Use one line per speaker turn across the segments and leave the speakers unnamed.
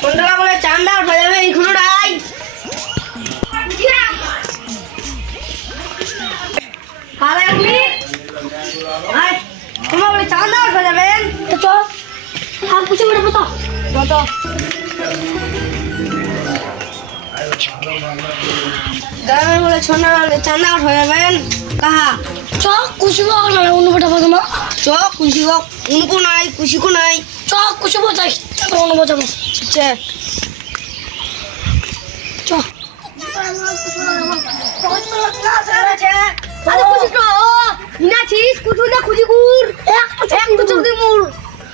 সন্ধ্যাবেলা বলে চান্দা উঠে যাবে এখনও নাই আরে আপনি আয় তোমরা বলে চান্দা উঠে যাবেন
তো চল হাত পুছে বেরোবো তো
কত গ্রামে বলে সন্ধ্যাবেলা চান্দা উঠে যাবেন কাহা?
চ কুচি গো না অন্য বটা বাজা মা
চ খুশি হোক উনকো নাই। খুশিকো নাই
চ কুচি বজাই তারপর অন্য বাজাবো
আচ্ছা
চ।
আরে খুশি তো কুতু না খুশি কুর।
এক
এক কুতু দি মুর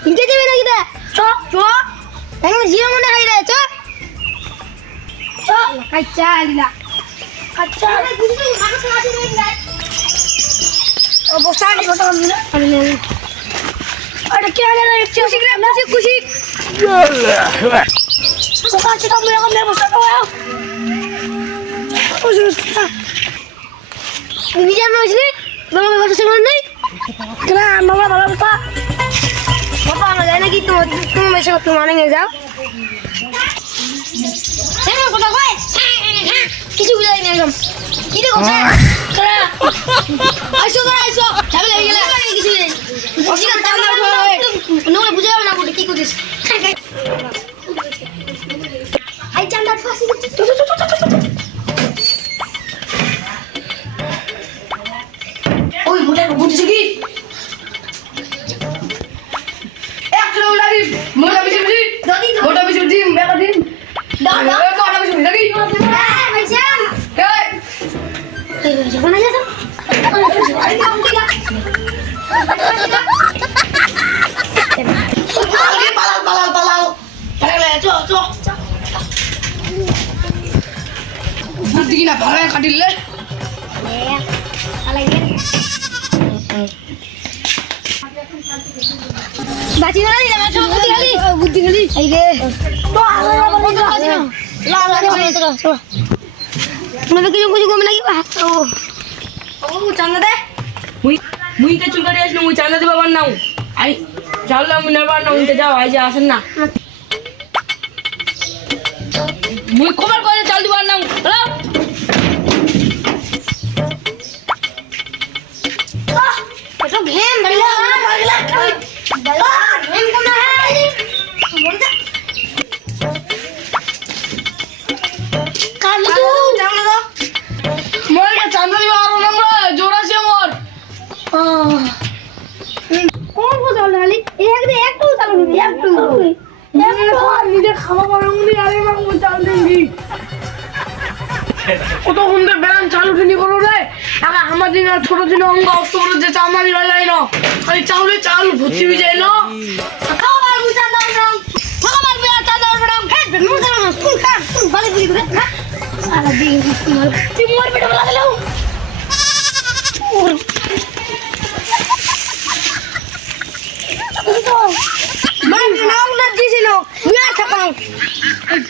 ইনকে যাবে নাকি দে
চ
চ। এখন জিও মনে হাই রে চ।
চ।
কাচ্চা
আচ্ছা
আরে আছে নি আরে
কে আলে রে
খুশি রে খুশি খুশি
সকাল থেকে আমরা এখন মেরে বসে তো কুচি
তুমি জানো হইছিলি বাবা বাবা সে নাই
কেন মামা ভালো কথা
বাবা আমরা যাই নাকি তোমার তুমি মেশে তোমার নিয়ে যাও
কেন কথা কই কিছু বুঝাই না একদম। কি রে কথা কেন আইসো করে আইসো। ঝামেলা হয়ে গেল কিছু নোংরা বুঝে যাবে না বলে কি করিস আই চান্দার ফাঁসি ওই মোটা বুঝছে কি?
মোটা বেশি
দাদি
মোটা বেশি বেটা দিন
দাও দাও।
মোটা বেশি বেশি লাগি পালাও পালাও পালাও চো চো বুদ্ধি কিনা ভালো কাটিলে
বাঁচি না বুদ্ধি খালি
বুদ্ধি খালি
এই রে না চলো চলো চলো
তোমাদের কিছু কিছু কমে নাকি? ও। ও চান্দা দে।
মুই মুই তে চুল কাটি আসলো মুই চান্দা দিবা পার নাও। আই চাউলা মুই নেবার না উনতে যাও
বজাল লালি একটু চালু একটু
নিজে খাওয়া পারুনি আরে মা চাল দিবি কত হুন্দে বেরান চালু ঠিনি করো রে একা আমার দিন আর ছোট দিন অঙ্গ অক্টোবর যে চামারি হয়ে যায় না চাউলে চাল ভর্তি হয়ে যায় না
খাবার মুজা দাও রং খাবার
Ay!